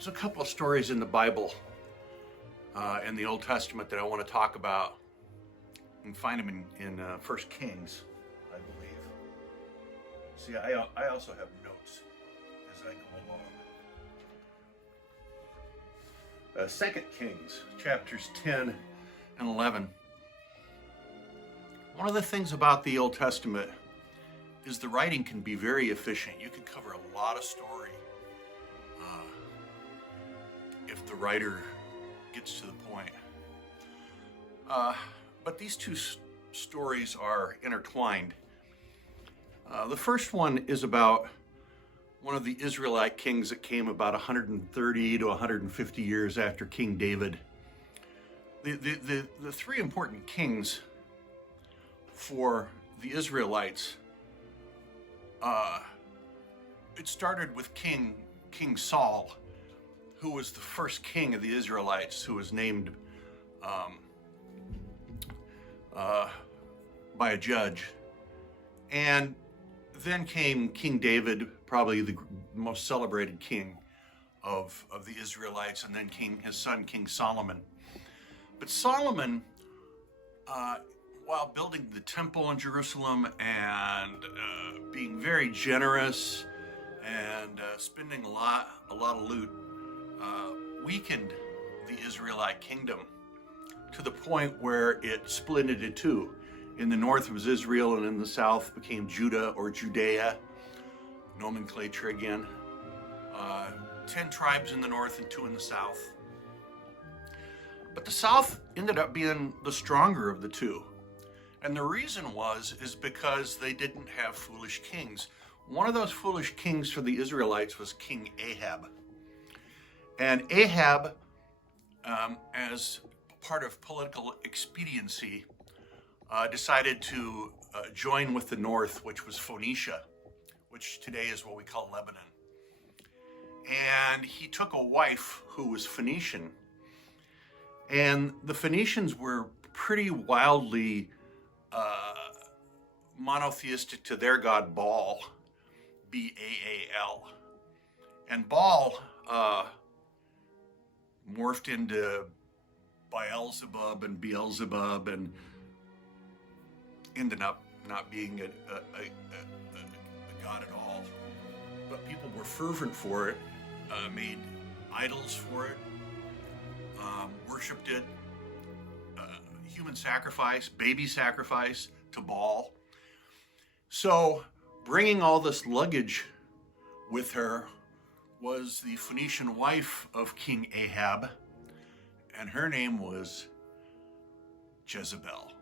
There's a couple of stories in the Bible, in the Old Testament, that I want to talk about. You can find them in 1 Kings, I believe. See, I also have notes as I go along. 2 Kings, chapters 10 and 11. One of the things about the Old Testament is the writing can be very efficient. You can cover a lot of story if the writer gets to the point. But these two stories are intertwined. The first one is about one of the Israelite kings that came about 130 to 150 years after King David. The three important kings for the Israelites, it started with King Saul, who was the first king of the Israelites, who was named by a judge. And then came King David, probably the most celebrated king of the Israelites, and then his son, King Solomon. But Solomon, while building the temple in Jerusalem and being very generous and spending a lot of loot, weakened the Israelite kingdom to the point where it split into two. In the north was Israel, and in the south became Judah or Judea, nomenclature again. 10 tribes in the north and 2 in the south. But the south ended up being the stronger of the two. And the reason is because they didn't have foolish kings. One of those foolish kings for the Israelites was King Ahab. And Ahab, as part of political expediency, decided to join with the north, which was Phoenicia, which today is what we call Lebanon. And he took a wife who was Phoenician. And the Phoenicians were pretty wildly monotheistic to their god Baal, B-A-A-L. And Baal morphed into Beelzebub and Beelzebub and ended up not being a god at all. But people were fervent for it, made idols for it, worshipped it, human sacrifice, baby sacrifice to Baal. So bringing all this luggage with her was the Phoenician wife of King Ahab, and her name was Jezebel.